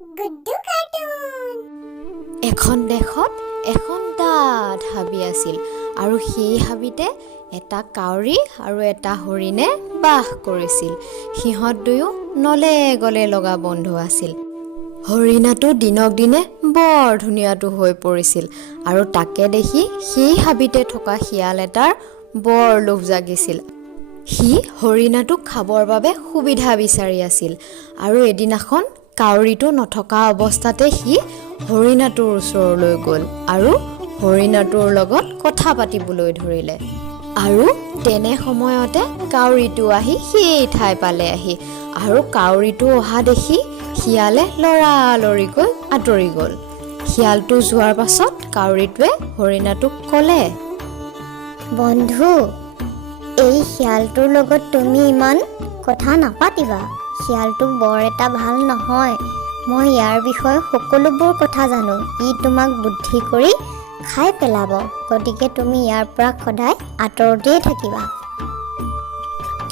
Guddu cartoon. এখন দেশত এখন ডাঠ হাবি আছিল আৰু সেই হাবিতে এটা কাউৰী আৰু এটা হৰিণে বাস কৰিছিল। সিহঁত দুয়ো নলে গলে লগা বন্ধু আছিল। হৰিণাটো দিনক দিনে বৰ ধুনীয়াটো হৈ পৰিছিল আৰু তাকে দেখি সেই হাবিতে থকা শিয়াল এটাৰ বৰ লোভ জাগিছিল। সি হৰিণাটোক খাবৰ বাবে সুবিধা বিচাৰি আছিল আৰু এদিনাখন কাউৰীটো নথকা অৱস্থাতে সি হৰিণাটোৰ ওচৰলৈ গ'ল আৰু হৰিণাটোৰ লগত কথা পাতিবলৈ ধৰিলে। আৰু তেনে সময়তে কাউৰীটো আহি সেই ঠাই পালেহি আৰু কাউৰীটো অহা দেখি শিয়ালে লৰালৰিকৈ আঁতৰি গ'ল। শিয়ালটো যোৱাৰ পাছত কাউৰীটোৱে হৰিণাটোক ক'লে, বন্ধু, এই শিয়ালটোৰ লগত তুমি ইমান কথা নাপাতিবা। শিয়ালটো বৰ এটা ভাল নহয়। মই ইয়াৰ বিষয়ে সকলোবোৰ কথা জানো। ই তোমাক বুদ্ধি কৰি খাই পেলাব। গতিকে তুমি ইয়াৰ পৰা সদায় আঁতৰতেই থাকিবা।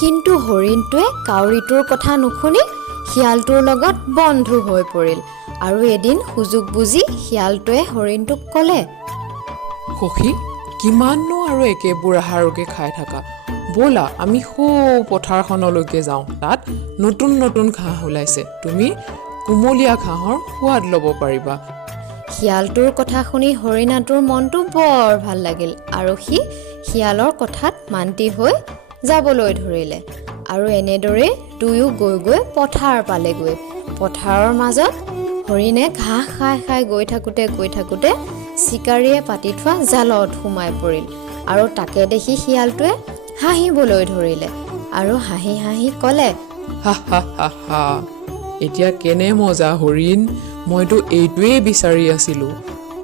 কিন্তু হৰিণটোৱে কাউৰীটোৰ কথা নুশুনি শিয়ালটোৰ লগত বন্ধু হৈ পৰিল। আৰু এদিন সুযোগ বুজি শিয়ালটোৱে হৰিণটোক ক'লে, সখী, কিমাননো আৰু একেবোৰ আহাৰকে খাই থাকা? ব'লা আমি সৌ পথাৰখনলৈকে যাওঁ। তাত নতুন নতুন ঘাঁহ ওলাইছে। তুমি কুমলীয়া ঘাঁহৰ সোৱাদ ল'ব পাৰিবা। শিয়ালটোৰ কথা শুনি হৰিণাটোৰ মনটো বৰ ভাল লাগিল আৰু সি শিয়ালৰ কথাত মান্তি হৈ যাবলৈ ধৰিলে। আৰু এনেদৰে দুয়ো গৈ গৈ পথাৰ পালেগৈ। পথাৰৰ মাজত হৰিণে ঘাঁহ খাই খাই গৈ থাকোঁতে চিকাৰীয়ে পাতি থোৱা জালত সোমাই পৰিল। আৰু তাকে দেখি শিয়ালটোৱে হাঁহিবলৈ ধৰিলে আৰু হাঁহি হাঁহি ক'লে, হা হা হা হা, এতিয়া কেনে মজা হৰিণ, মইতো এইটোৱেই বিচাৰি আছিলোঁ।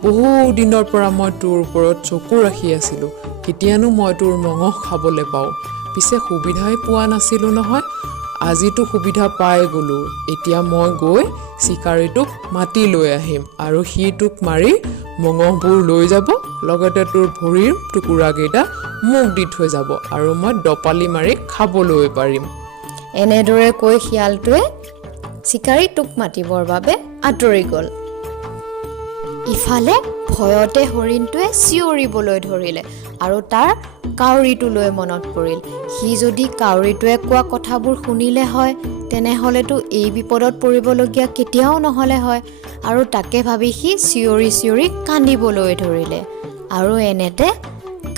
বহু দিনৰ পৰা মই তোৰ ওপৰত চকু ৰাখি আছিলোঁ। কেতিয়ানো মই তোৰ মঙহ খাবলৈ পাওঁ। পিছে সুবিধাই পোৱা নাছিলোঁ নহয়। আজিতো সুবিধা পাই গ'লোঁ। এতিয়া মই গৈ চিকাৰীটোক মাতি লৈ আহিম আৰু সি তোক মাৰি মঙহবোৰ লৈ যাব। লগতে তোৰ ভৰিৰ টুকুৰাকেইটা মোক দি থৈ যাব আৰু মই দপালি মাৰি খাবলৈ পাৰিম। এনেদৰে কৈ শিয়ালটোৱে চিকাৰীটোক মাতিবৰ বাবে আঁতৰি গ'ল। ইফালে ভয়তে হৰিণটোৱে চিঞৰিবলৈ ধৰিলে আৰু তাৰ কাউৰীটোলৈ মনত পৰিল। সি যদি কাউৰীটোৱে কোৱা কথাবোৰ শুনিলে হয়, তেনেহ'লেতো এই বিপদত পৰিবলগীয়া কেতিয়াও নহ'লে হয়। আৰু তাকে ভাবি সি চিঞৰি চিঞৰি কান্দিবলৈ ধৰিলে। আৰু এনেতে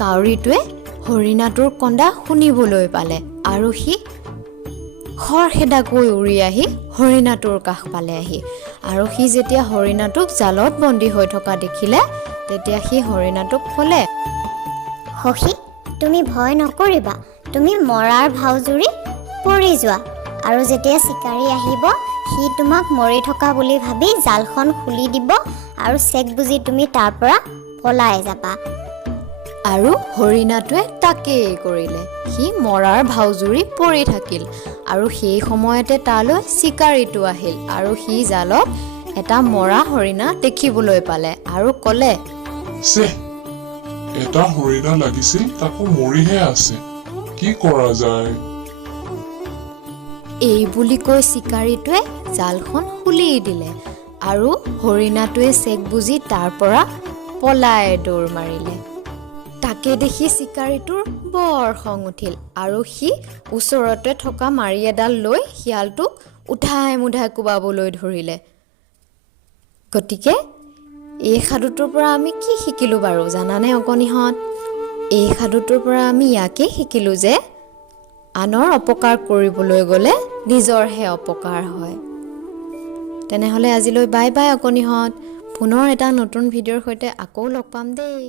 কাউৰীটোৱে হৰিণাটোৰ কন্দা শুনিবলৈ পালে আৰু সি খৰখেদাকৈ উৰি আহি হৰিণাটোৰ কাষ পালেহি। আৰু সি যেতিয়া হৰিণাটোক জালত বন্দী হৈ থকা দেখিলে, তেতিয়া সি হৰিণাটোক ক'লে, সখী, তুমি ভয় নকৰিবা। তুমি মৰাৰ ভাও জুৰি পৰি যোৱা আৰু যেতিয়া চিকাৰী আহিব, সি তোমাক মৰি থকা বুলি ভাবি জালখন খুলি দিব আৰু চেক বুজি তুমি তাৰ পৰা পলাই যাবা। আৰু হৰিণাটোৱে তাকেই কৰিলে। সি মৰাৰ ভাও জুৰি পৰি থাকিল আৰু সেই সময়তে তালৈ চিকাৰীটো আহিল আৰু সি জালত এটা মৰা হৰিণা দেখিবলৈ পালে আৰু ক'লে, এটা হৰিণা লাগিছিল, তাকো মৰিহে আছে। কি কৰা যায়? এই বুলি কৈ চিকাৰীটোৱে জালখন খুলি দিলে আৰু হৰিণাটোৱে চেক বুজি তাৰ পৰা পলাই দৌৰ মাৰিলে। তাকে দেখি চিকাৰীটোৰ বৰ খং উঠিল আৰু সি ওচৰতে থকা মাৰি এডাল লৈ শিয়ালটোক উধাই মুধাই কোবাবলৈ ধৰিলে। গতিকে এই সাধুটোৰ পৰা আমি কি শিকিলোঁ বাৰু জানানে অকণিহঁত? এই সাধুটোৰ পৰা আমি ইয়াকেই শিকিলোঁ যে আনৰ অপকাৰ কৰিবলৈ গ'লে নিজৰহে অপকাৰ হয়। তেনেহ'লে আজিলৈ বাই বাই অকণিহঁত। পুনৰ এটা নতুন ভিডিঅ'ৰ সৈতে আকৌ লগ পাম দেই।